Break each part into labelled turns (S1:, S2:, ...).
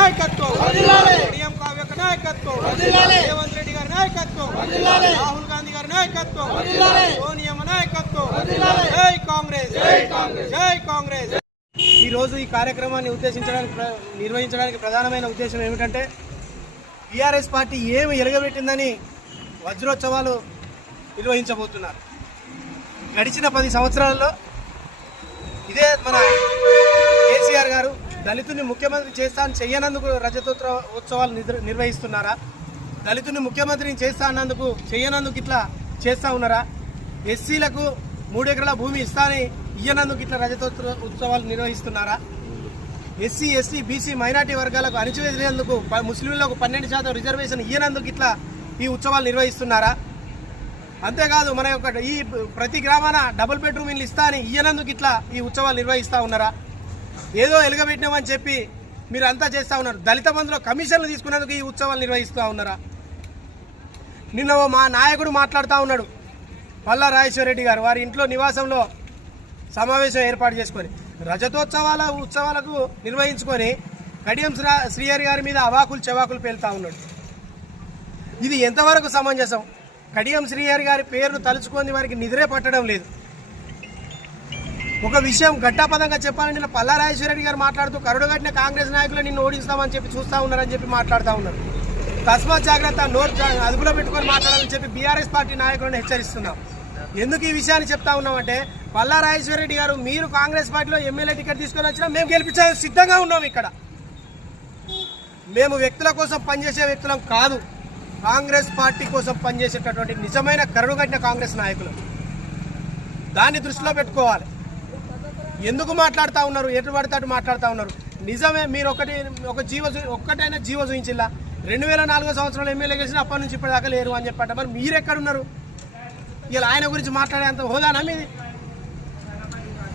S1: నాయకత్వం. డిఎం కావ్య యొక్క నాయకత్వం. రేవంత్ రెడ్డి గారి నాయకత్వం. రాహుల్ గాంధీ గారి నాయకత్వం. సోనియమ్మ నాయకత్వం. జై కాంగ్రెస్. జై కాంగ్రెస్. ఈ రోజు ఈ కార్యక్రమాన్ని ఉద్దేశించడానికి ప్ర- నిర్వహించడానికి ప్రధానమైన ఉద్దేశం ఏమిటంటే టీఆర్ఎస్ పార్టీ ఏమి ఎలుగబెట్టిందని వజ్రోత్సవాలు నిర్వహించబోతున్నారు. గడిచిన పది సంవత్సరాల్లో ఇదే మన కేసీఆర్ గారు దళితుని ముఖ్యమంత్రి చేస్తాను చెయ్యనందుకు రజతోత్సవ ఉత్సవాలు నిర్వహిస్తున్నారా? దళితుని ముఖ్యమంత్రిని చేస్తా అన్నందుకు చెయ్యనందుకు ఇట్లా చేస్తా ఉన్నారా? ఎస్సీలకు మూడు ఎకరాల భూమి ఇస్తానని ఇయ్యనందుకు ఇట్లా రజతోత్సవ ఉత్సవాలు నిర్వహిస్తున్నారా? ఎస్సీ ఎస్టీ బీసీ మైనార్టీ వర్గాలకు అణిచివేసినందుకు ప- ముస్లింలకు పన్నెండు శాతం రిజర్వేషన్ ఇయ్యనందుకు ఇట్లా ఈ ఉత్సవాలు నిర్వహిస్తున్నారా? అంతేకాదు మన యొక్క ఈ ప్రతి గ్రామాన డబుల్ బెడ్రూమ్ ఇల్లు ఇస్తా అని ఇయ్యనందుకు ఇట్లా ఈ ఉత్సవాలు నిర్వహిస్తూ ఉన్నారా? ఏదో ఎలుగబెట్టినామని చెప్పి మీరు అంతా చేస్తూ ఉన్నారు. దళిత బంధులో కమిషన్లు తీసుకునేందుకు ఈ ఉత్సవాలు నిర్వహిస్తూ ఉన్నారా? నిన్న ఓ మా నాయకుడు మాట్లాడుతూ ఉన్నాడు. పల్లా రాజేశ్వరరెడ్డి గారు వారి ఇంట్లో నివాసంలో సమావేశం ఏర్పాటు చేసుకొని రజతోత్సవాల ఉత్సవాలకు నిర్వహించుకొని కడియం శ్రీహరి గారి మీద అవాకులు చెవాకులు పేలుతా ఉన్నాడు. ఇది ఎంతవరకు సమంజసం? కడియం శ్రీహరి గారి పేరును తలుచుకొని వారికి నిద్రే పట్టడం లేదు. ఒక విషయం ఘట్టాపదంగా చెప్పాలంటే ఇలా గారు మాట్లాడుతూ కరుడుగట్టిన కాంగ్రెస్ నాయకులు నిన్ను ఓడిస్తామని చెప్పి చూస్తూ ఉన్నారని చెప్పి మాట్లాడుతూ ఉన్నారు. తస్మాత్ జాగ్రత్త నోరు అదుపులో పెట్టుకొని మాట్లాడాలని చెప్పి బీఆర్ఎస్ పార్టీ నాయకులను హెచ్చరిస్తున్నాం. ఎందుకు ఈ విషయాన్ని చెప్తా ఉన్నామంటే పల్లారాజేశ్వరరెడ్డి గారు మీరు కాంగ్రెస్ పార్టీలో ఎమ్మెల్యే టికెట్ తీసుకొని వచ్చినా మేము గెలిపించే సిద్ధంగా ఉన్నాం ఇక్కడ. మేము వ్యక్తుల కోసం పనిచేసే వ్యక్తులం కాదు. కాంగ్రెస్ పార్టీ కోసం పనిచేసేటటువంటి నిజమైన కరుడుగట్టిన కాంగ్రెస్ నాయకులు. దాన్ని దృష్టిలో పెట్టుకోవాలి. ఎందుకు మాట్లాడుతూ ఉన్నారు? ఎటు పడితే అటు మాట్లాడుతూ ఉన్నారు. నిజమే మీరు ఒకటి ఒక జీవ ఒక్కటైనా జీవ చూపించిల్లా రెండు వేల నాలుగో సంవత్సరంలో ఎమ్మెల్యే గెలిచిన అప్పటి నుంచి ఇప్పటిదాకా లేరు అని చెప్పట. మరి మీరు ఎక్కడున్నారు ఇలా ఆయన గురించి మాట్లాడేంత హోదానా మీది?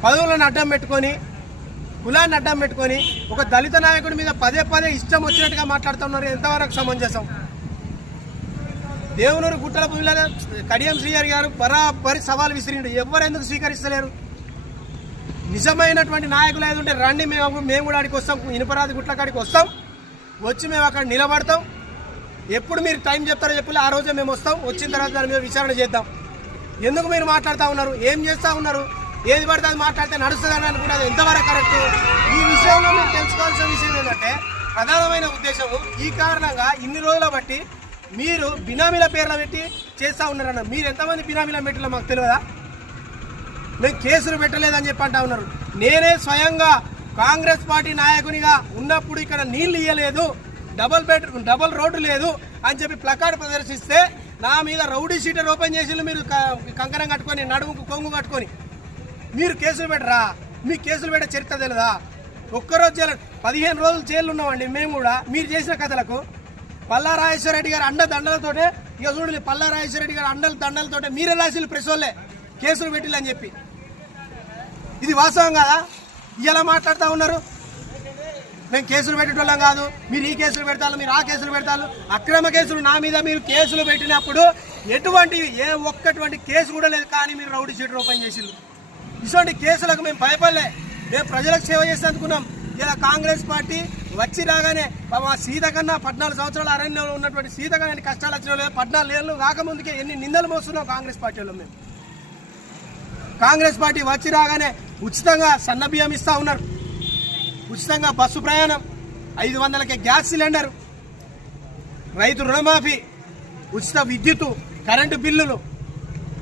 S1: పదవులను అడ్డం పెట్టుకొని కులాన్ని అడ్డం పెట్టుకొని ఒక దళిత నాయకుడి మీద పదే పదే ఇష్టం వచ్చినట్టుగా మాట్లాడుతున్నారు ఎంతవరకు సమంజసం? దేవునూరు గుట్టల భూమిలో కడియం శ్రీహరి గారు బరాబరి సవాల్ విసిరిండు. ఎవరు ఎందుకు స్వీకరిస్తలేరు? నిజమైనటువంటి నాయకులు ఏది ఉంటే రండి మేము మేము కూడా అక్కడికి వస్తాం ఇనుపరాది గుట్ల కాడికి వస్తాం. వచ్చి మేము అక్కడ నిలబడతాం. ఎప్పుడు మీరు టైం చెప్తారో చెప్పలే ఆ రోజే మేము వస్తాం. వచ్చిన తర్వాత దాని మీద విచారణ చేద్దాం. ఎందుకు మీరు మాట్లాడుతూ ఉన్నారు? ఏం చేస్తూ ఉన్నారు? ఏది పడితే అది మాట్లాడితే నడుస్తుందని అనుకుంటే అది ఎంతవరకు కరెక్ట్? ఈ విషయంలో మీరు తెలుసుకోవాల్సిన విషయం ఏంటంటే ప్రధానమైన ఉద్దేశము ఈ కారణంగా ఇన్ని రోజుల బట్టి మీరు బినామీల పేర్ల పెట్టి చేస్తూ ఉన్నారన్న. మీరు ఎంతమంది బినామీల పెట్టిలో మాకు తెలియదా? మేము కేసులు పెట్టలేదని చెప్పి అంటా ఉన్నారు. నేనే స్వయంగా కాంగ్రెస్ పార్టీ నాయకునిగా ఉన్నప్పుడు ఇక్కడ నీళ్ళు ఇయ్యలేదు డబల్ బెడ్ డబల్ రోడ్డు లేదు అని చెప్పి ప్లకార్డ్ ప్రదర్శిస్తే నా మీద రౌడీ షీటర్ ఓపెన్ చేసి మీరు క- కంకణం కట్టుకొని నడుముకు కొంగు కట్టుకొని. మీరు కేసులు పెట్టరా? మీ కేసులు పెట్టే చరిత్ర తెలియదా ఒక్కరోజు జైలు పదిహేను రోజులు జైలు ఉన్నామండి మేము కూడా. మీరు చేసిన కథలకు పల్లారాజేశ్వరరెడ్డి గారు అండ దండలతోటే ఇక చూడండి పల్లారాజేశ్వరరెడ్డి గారు అండల దండలతోటే మీరే రాసిన ప్రెస్ వాళ్ళే. కేసులు పెట్టిల్లని చెప్పి. ఇది వాస్తవం కాదా? ఇలా మాట్లాడుతూ ఉన్నారు? మేము కేసులు పెట్టేటోళ్ళం కాదు. మీరు ఈ కేసులు పెడతారు మీరు ఆ కేసులు పెడతారు. అక్రమ కేసులు నా మీద మీరు కేసులు పెట్టినప్పుడు ఎటువంటి ఏ ఒక్కటువంటి కేసు కూడా లేదు. కానీ మీరు రౌడీ షీటర్ ఓపెన్ చేసిండ్రు. ఇటువంటి కేసులకు మేము భయపడలే. మేము ప్రజలకు సేవ చేసి అనుకున్నాం ఇలా కాంగ్రెస్ పార్టీ వచ్చి రాగానే మా సీత కన్నా పద్నాలుగు సంవత్సరాల అరణ్యంలో ఉన్నటువంటి సీత కన్నా కష్టాలు వచ్చినా లేదు పద్నాలుగు ఏళ్ళు రాకముందుకే ఎన్ని నిందలు మోస్తున్నాం కాంగ్రెస్ పార్టీలో మేము. కాంగ్రెస్ పార్టీ వచ్చి రాగానే ఉచితంగా సన్న బియ్యం ఇస్తూ ఉన్నారు. ఉచితంగా బస్సు ప్రయాణం. ఐదు వందలకే గ్యాస్ సిలిండర్. రైతు రుణమాఫీ ఉచిత విద్యుత్తు కరెంటు బిల్లులు.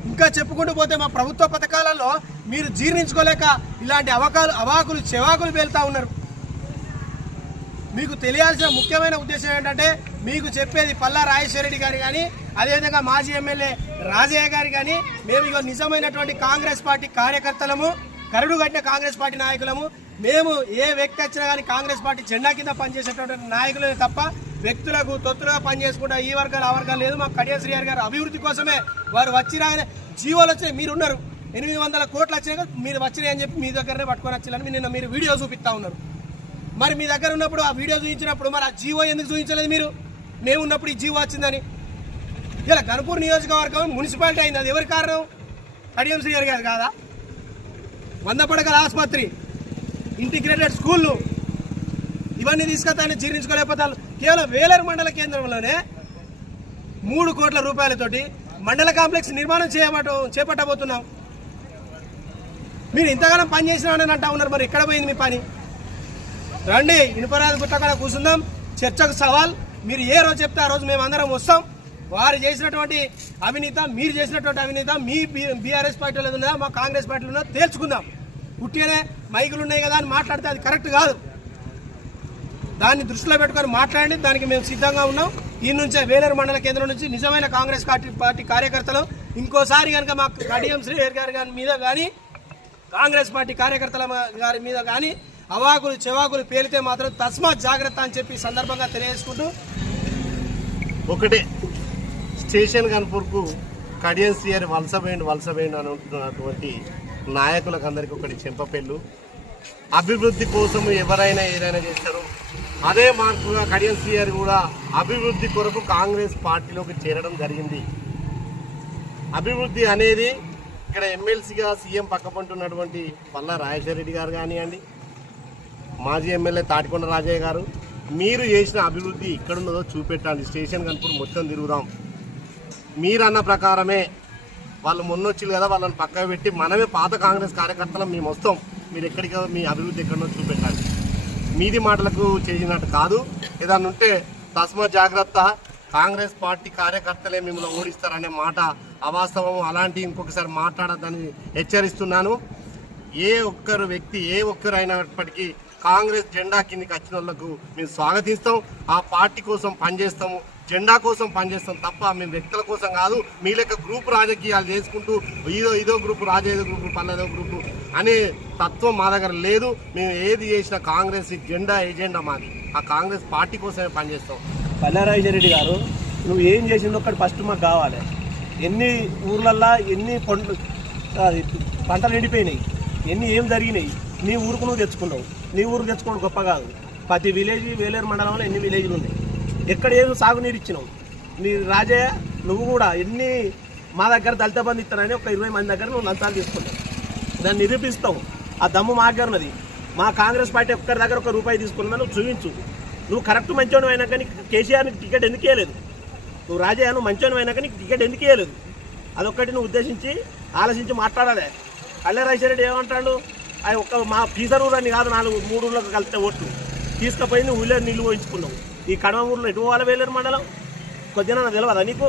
S1: ఇంకా చెప్పుకుంటూ పోతే మా ప్రభుత్వ పథకాలలో మీరు జీర్ణించుకోలేక ఇలాంటి అవకాలు అవాకులు చెవాకులు పేలుతూ ఉన్నారు. మీకు తెలియాల్సిన ముఖ్యమైన ఉద్దేశం ఏంటంటే మీకు చెప్పేది పల్లా రాజేశ్వరరెడ్డి గారు కానీ అదేవిధంగా మాజీ ఎమ్మెల్యే రాజయ్య గారు కానీ మేము ఇక నిజమైనటువంటి కాంగ్రెస్ పార్టీ కార్యకర్తలము. కరుడు కట్టిన కాంగ్రెస్ పార్టీ నాయకులము. మేము ఏ వ్యక్తి వచ్చినా కానీ కాంగ్రెస్ పార్టీ జెండా కింద పనిచేసేటువంటి నాయకులే తప్ప వ్యక్తులకు తొత్తులుగా పనిచేసుకుంటా ఈ వర్గాలు ఆ వర్గాలు లేదు. మా కడియ శ్రీహరి గారు అభివృద్ధి కోసమే వారు వచ్చి జీవోలు వచ్చినాయి. మీరున్నారు. ఎనిమిది వందల కోట్లు వచ్చినాక మీరు వచ్చినాయి అని చెప్పి మీ దగ్గరనే పట్టుకొని వచ్చారని నిన్న మీరు వీడియో చూపిస్తా ఉన్నారు. మరి మీ దగ్గర ఉన్నప్పుడు ఆ వీడియో చూపించినప్పుడు మరి ఆ జీవో ఎందుకు చూపించలేదు మీరు? మేము ఉన్నప్పుడు ఈ జీవో వచ్చిందని. ఇలా గణపూర్ నియోజకవర్గం మున్సిపాలిటీ అయింది. అది ఎవరి కారణం? కడియం శ్రీ గారు కాదా? వంద పడకల ఆసుపత్రి ఇంటిగ్రేటెడ్ స్కూళ్ళు ఇవన్నీ తీసుకొస్తే ఆయన జీర్ణించుకోలేకపోతే కేవలం వేలేరు మండల కేంద్రంలోనే మూడు కోట్ల రూపాయలతోటి మండల కాంప్లెక్స్ నిర్మాణం చేయబట చేపట్టబోతున్నాం. మీరు ఇంతకాలం పని చేసినామని అంటా ఉన్నారు మరి ఎక్కడ పోయింది మీ పని? రండి ఇనుపరాజు గుట్టకాడ కూర్చుందాం. చర్చకు సవాల్. మీరు ఏ రోజు చెప్తే ఆ రోజు మేము అందరం వస్తాం. వారు చేసినటువంటి అవినీత మీరు చేసినటువంటి అవినీత మీ బీఆర్ఎస్ పార్టీలో ఉన్నదా మా కాంగ్రెస్ పార్టీలో ఉన్నదా తేల్చుకుందాం. పుట్టినే మైకులు ఉన్నాయి కదా అని మాట్లాడితే అది కరెక్ట్ కాదు. దాన్ని దృష్టిలో పెట్టుకొని మాట్లాడండి. దానికి మేము సిద్ధంగా ఉన్నాం. ఈ నుంచే వేలేరు మండల కేంద్రం నుంచి నిజమైన కాంగ్రెస్ పార్టీ పార్టీ కార్యకర్తలు ఇంకోసారి కనుక మా కడియం శ్రీహరి గారి గారి మీద కానీ కాంగ్రెస్ పార్టీ కార్యకర్తల గారి మీద కానీ అవాకులు చెవాకులు పేలితే మాత్రం తస్మాత్ జాగ్రత్త అని చెప్పి సందర్భంగా తెలియజేసుకుంటూ
S2: ఒకటే. స్టేషన్ కనుపూర్కు కడియన్ శ్రీహరి వలస వేయండి వలస అని ఉంటున్నటువంటి నాయకులకు అందరికీ ఒకటి చెంపపెళ్ళు అభివృద్ధి కోసం ఎవరైనా ఏదైనా చేస్తారు. అదే మార్పుగా కడియన్ శ్రీహరి కూడా అభివృద్ధి కొరకు కాంగ్రెస్ పార్టీలోకి చేరడం జరిగింది. అభివృద్ధి అనేది ఇక్కడ ఎమ్మెల్సీగా సీఎం పక్కపంటున్నటువంటి పల్లా రాజేశ్వర రెడ్డి గారు కానివ్వండి మాజీ ఎమ్మెల్యే తాటికొండ రాజయ్య గారు మీరు చేసిన అభివృద్ధి ఎక్కడున్నదో చూపెట్టండి. స్టేషన్ కనుక మొత్తం తిరుగుదాం. మీరన్న ప్రకారమే వాళ్ళు మొన్నొచ్చింది కదా వాళ్ళని పక్కన పెట్టి మనమే పాత కాంగ్రెస్ కార్యకర్తలం మేము వస్తాం. మీరు ఎక్కడికి మీ అభివృద్ధి ఎక్కడో చూపెట్టండి. మీది మాటలకు చేసినట్టు కాదు. ఏదన్నా ఉంటే తస్మ జాగ్రత్త. కాంగ్రెస్ పార్టీ కార్యకర్తలే మిమ్మల్ని ఓడిస్తారనే మాట అవాస్తవం అలాంటి ఇంకొకసారి మాట్లాడద్దని హెచ్చరిస్తున్నాను. ఏ ఒక్కరు వ్యక్తి ఏ ఒక్కరు అయినప్పటికీ కాంగ్రెస్ జెండా కిందకి వచ్చిన వాళ్ళకు మేము స్వాగతిస్తాం. ఆ పార్టీ కోసం పనిచేస్తాము. జెండా కోసం పనిచేస్తాం తప్ప మేము వ్యక్తుల కోసం కాదు మీ లెక్క గ్రూప్ రాజకీయాలు చేసుకుంటూ ఇదో ఇదో గ్రూప్ రాజేదో గ్రూపు పల్లెదో గ్రూపు అనే తత్వం మా దగ్గర లేదు. మేము ఏది చేసినా కాంగ్రెస్ జెండా ఏజెండా మాది. ఆ కాంగ్రెస్ పార్టీ కోసమే పనిచేస్తాం.
S3: రెడ్డి గారు నువ్వు ఏం చేసిందో ఒకటి ఫస్ట్ మాకు కావాలి. ఎన్ని ఊర్లల్లో ఎన్ని పంటలు పంటలు ఎండిపోయినాయి ఎన్ని ఏం జరిగినాయి నీ ఊరుకు నువ్వు తెచ్చుకున్నావు. నీ ఊరు తెచ్చుకోవడం గొప్ప కాదు. ప్రతి విలేజ్ వేలేరు మండలంలో ఎన్ని విలేజ్లు ఉన్నాయి? ఎక్కడ ఏదో సాగునీరు ఇచ్చినావు నీ రాజయ్య నువ్వు కూడా ఎన్ని మా దగ్గర దళిత బంధు ఇస్తానని ఒక ఇరవై మంది దగ్గర నువ్వు లంచాలు తీసుకున్నావు. దాన్ని నిరూపిస్తావు ఆ దమ్ము మా దగ్గర ఉన్నది మా కాంగ్రెస్ పార్టీ ఒక్కరి దగ్గర ఒక రూపాయి తీసుకున్నా నువ్వు చూపించు. నువ్వు కరెక్ట్ మంచోడు అయినా కానీ కేసీఆర్కి టికెట్ ఎందుకు ఇవ్వలేదు నువ్వు రాజయ్య నువ్వు మంచోడు అయినా కానీ టికెట్ ఎందుకు ఇవ్వలేదు అదొక్కటి నువ్వు ఉద్దేశించి ఆలోచించి మాట్లాడాలి. కళ్యాణరాజరెడ్డి ఏమంటాడు? అది ఒక్క మా పీసర్ ఊరని కాదు నాలుగు మూడు ఊళ్ళకి కలిపితే ఓట్లు. తీసుకుపోయి నువ్వు ఊళ్ళో నీళ్ళు పోయించుకున్నావు ఈ కడమ ఊర్లో ఎటు పోవాలి వేలేరు మండలం? కొద్దిగా తెలియదా నీకు?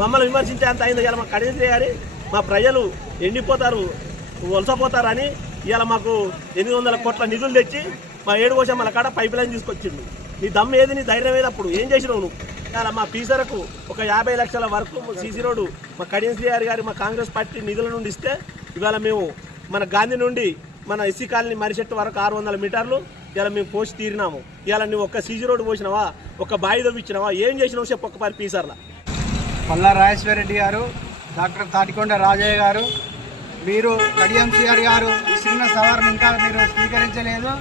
S3: మమ్మల్ని విమర్శించే అంత అయింది ఇలా మా కడియం చేయాలి మా ప్రజలు ఎండిపోతారు వలసపోతారని ఇవాళ మాకు ఎనిమిది వందల కోట్ల నిధులు తెచ్చి మా ఏడు కోసం మన కాడ పైప్ లైన్ తీసుకొచ్చిండు. నీ దమ్ ఏది నీ ధైర్యం ఏది అప్పుడు? ఏం చేసినావు నువ్వు? ఇవాళ మా పీసరకు ఒక యాభై లక్షల వరకు సీసీ రోడ్డు మా కడియం శ్రీహారి గారి మా కాంగ్రెస్ పార్టీ నిధుల నుండి ఇస్తే ఇవాళ మేము మన గాంధీ నుండి మన ఎస్సీ కాలనీ మరిచెట్టు వరకు ఆరు వందల మీటర్లు ఇలా మేము పోసి తీరినాము. ఇలా నువ్వు ఒక్క సీజీ రోడ్డు పోసినావా? ఒక బాయి తవ్విచ్చినావా? ఏం చేసినావు చెప్పు ఒక్క పని పీసర్లా.
S4: పల్లా రాజేశ్వర రెడ్డి గారు డాక్టర్ తాటికొండ రాజయ్య గారు మీరు కడియం సిఆర్ గారు ఇస్తున్న సవాల్ని ఇంకా మీరు స్వీకరించలేదు.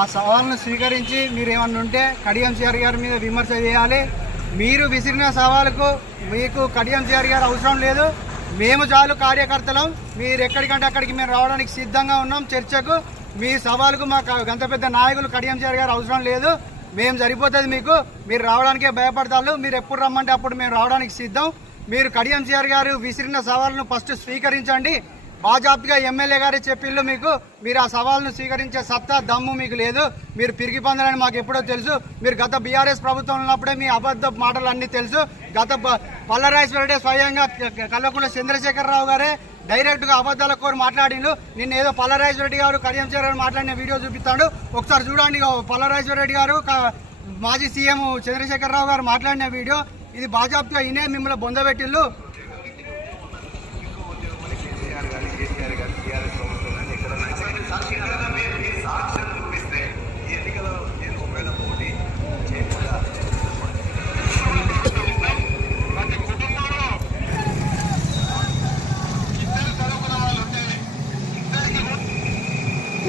S4: ఆ సవాల్ను స్వీకరించి మీరు ఏమన్నా ఉంటే కడియం సిఆర్ గారి మీద విమర్శ చేయాలి. మీరు విసిరిన సవాలుకు మీకు కడిఎంసిఆర్ గారు అవసరం లేదు. మేము చాలు కార్యకర్తలం. మీరు ఎక్కడికంటే అక్కడికి మేము రావడానికి సిద్ధంగా ఉన్నాం చర్చకు. మీ సవాలుకు మాకు గంత పెద్ద నాయకులు కడియం సిఆర్ గారు అవసరం లేదు. మేము సరిపోతుంది మీకు. మీరు రావడానికే భయపడతారు మీరు ఎప్పుడు రమ్మంటే అప్పుడు మేము రావడానికి సిద్ధం. మీరు కడియం సిఆర్ గారు విసిరిన సవాళ్ళను ఫస్ట్ స్వీకరించండి. బాజాప్తిగా ఎమ్మెల్యే గారే చెప్పిళ్ళు మీకు. మీరు ఆ సవాల్ను స్వీకరించే సత్తా దమ్ము మీకు లేదు. మీరు పిరిగి పొందాలని మాకు ఎప్పుడో తెలుసు. మీరు గత బీఆర్ఎస్ ప్రభుత్వం ఉన్నప్పుడే మీ అబద్ధ మాటలు అన్నీ తెలుసు. గత ప- పల్లరాజేశ్వరుడే స్వయంగా క- కల్వకుంట్ల చంద్రశేఖరరావు గారే డైరెక్ట్గా అబద్ధాల కోరి మాట్లాడిండు. నిన్న ఏదో పల్లరాజేశ్వర రెడ్డి గారు కడియం గారు మాట్లాడిన వీడియో చూపిస్తాడు. ఒకసారి చూడండి ఇగో పల్లరాజేశ్వర రెడ్డి గారు మాజీ సీఎం చంద్రశేఖరరావు గారు మాట్లాడిన వీడియో. ఇది బాజాప్తుగా ఈయనే మిమ్మల్ని బొందబెట్టిల్లు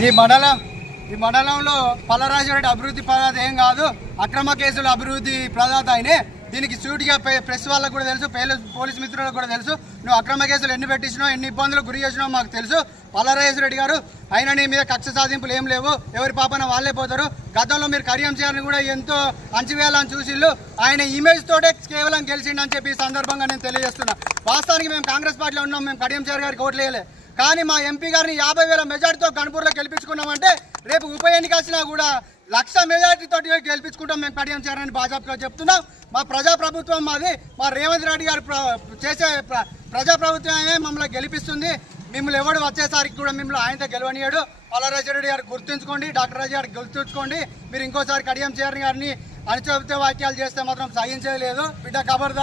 S4: ఈ మండలం ఈ మండలంలో పల్లరాజరెడ్డి అభివృద్ధి ప్రదాత ఏం కాదు అక్రమ కేసుల అభివృద్ధి ప్రదాత ఆయనే. దీనికి సూటిగా ప్రెస్ వాళ్ళకు కూడా తెలుసు పేల- పోలీస్ మిత్రులకు కూడా తెలుసు. నువ్వు అక్రమ కేసులు ఎన్ని పెట్టించినావు ఎన్ని ఇబ్బందులు గురి చేసినావు మాకు తెలుసు. పల్లారాజేశ్వర రెడ్డి గారు అయినా నీ మీద కక్ష సాధింపులు ఏం లేవు. ఎవరి పాపన వాళ్ళే పోతారు. గతంలో మీరు కడియం చేయాలని కూడా ఎంతో అంచివేయాలని చూసిళ్ళు. ఆయన ఇమేజ్ తోటే కేవలం గెలిచిండని చెప్పి ఈ సందర్భంగా నేను తెలియజేస్తున్నా. వాస్తవానికి మేము కాంగ్రెస్ పార్టీలో ఉన్నాం మేము కడియం చేయాలి గారికి ఓట్లు వేయలే. కానీ మా ఎంపీ గారిని యాభై వేల మెజార్టీతో గణపూర్లో గెలిపించుకున్నామంటే రేపు ఉప ఎన్నిక వచ్చినా కూడా లక్ష మెజార్టీ తోటి గెలిపించుకుంటాం మేము కడియం చేయాలని భాజపాగా చెప్తున్నాం. మా ప్రజా ప్రభుత్వం మాది. మా రేవంత్ రెడ్డి గారు ప్ర- చేసే ప్ర- ప్రజా ప్రభుత్వమే మమ్మల్ని గెలిపిస్తుంది. మిమ్మల్ని ఎవడు వచ్చేసరికి కూడా మిమ్మల్ని ఆయనతో గెలవనియాడు. పల్లారాజు రెడ్డి గారు గుర్తుంచుకోండి డాక్టర్ రాజు గారు గుర్తుంచుకోండి. మీరు ఇంకోసారి కడియం చేయాలని గారిని అణచివేత వాక్యాలు చేస్తే మాత్రం సహించలేదు బిడ్డ ఖబర్దార్